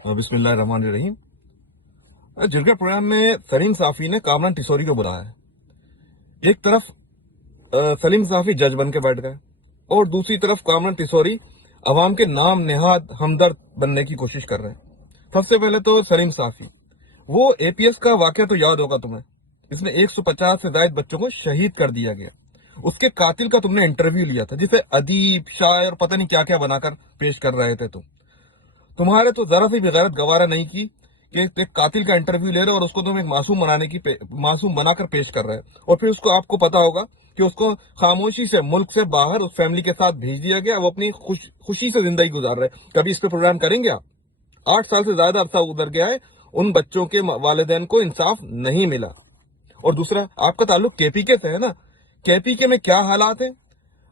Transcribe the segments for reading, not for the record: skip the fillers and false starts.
बिस्मिल्लाहिर्रहमानिर्रहीम। जिरगा प्रोग्राम में सलीम साफी ने कामरान टिसोरी को बुलाया है। एक तरफ सलीम साफी जज बन के बैठ गए और दूसरी तरफ कामरान टिसोरी अवाम के नाम नेहाद हमदर्द बनने की कोशिश कर रहे हैं। सबसे पहले तो सलीम साफी, वो एपीएस का वाकया तो याद होगा तुम्हें, इसमें 150 से ज्यादा बच्चों को शहीद कर दिया गया। उसके कातिल का तुमने इंटरव्यू लिया था, जिसे अदीब, शायर, पता नहीं क्या क्या बनाकर पेश कर रहे थे तुम्हारे तो जरा सी भी गैरत गवारा नहीं की कि एक कातिल का इंटरव्यू ले रहे हो और उसको तुम एक मासूम बनाकर पेश कर रहे हो। और फिर उसको, आपको पता होगा कि उसको खामोशी से मुल्क से बाहर उस फैमिली के साथ भेज दिया गया। वो अपनी खुशी से जिंदगी गुजार रहे। कभी इस पे प्रोग्राम करेंगे आप? 8 साल से ज्यादा अरसा गुजर गया है, उन बच्चों के वालिदैन को इंसाफ नहीं मिला। और दूसरा, आपका ताल्लुक केपीके से है ना। केपीके में क्या हालात है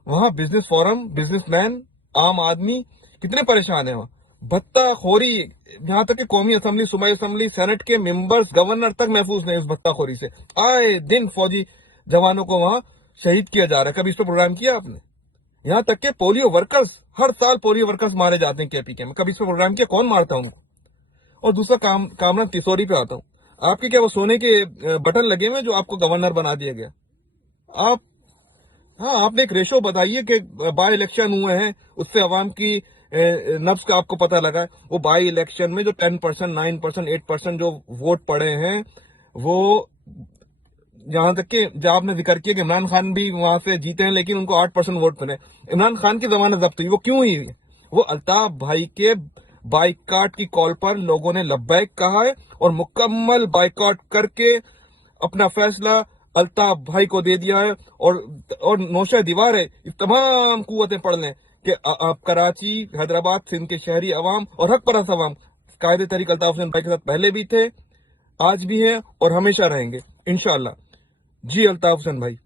वहां? बिजनेस फोरम, बिजनेसमैन, आम आदमी कितने परेशान है वहां। भत्ताखोरी, यहाँ तक कि कौमी असेंबली, सूबाई असेंबली, सेनेट के मेंबर्स, गवर्नर तक महफूज नहीं उस भत्ताखोरी से। आए दिन फौजी जवानों को वहां शहीद किया जा रहा है। कभी इस पर प्रोग्राम किया आपने? यहाँ तक के पोलियो वर्कर्स, हर साल पोलियो वर्कर्स मारे जाते हैं केपीके में। कभी इस पर प्रोग्राम किया? कौन मारता है उनको? और दूसरा, कामरान टिसोरी पे आता हूँ। आपके क्या वो सोने के बटन लगे हुए जो आपको गवर्नर बना दिया गया? आप, हाँ, आपने एक रेशो बताइए कि बाई इलेक्शन हुए हैं, उससे अवाम की नब्ज का आपको पता लगा है। वो बाई इलेक्शन में जो 10%, 9%, 8% जो वोट पड़े हैं, वो जहां तक कि जब आपने जिक्र किया कि इमरान खान भी वहां से जीते हैं लेकिन उनको 8% वोट मिले, इमरान खान की जमानत जब्त हुई, वो क्यों हुई? वो अल्ताफ भाई के बाइकाट की कॉल पर लोगों ने लब्बैक कहा है और मुकम्मल बाइकाट करके अपना फैसला अल्ताफ भाई को दे दिया है। और नौशा दीवार है, तमाम कुव्वतें पढ़ लें कि आप कराची, हैदराबाद, सिंध के शहरी अवाम और हक परस्त अवाम कायदे तरीक अल्ताफ हुसैन भाई के साथ पहले भी थे, आज भी हैं और हमेशा रहेंगे इंशाअल्लाह। जी अल्ताफ हुसैन भाई।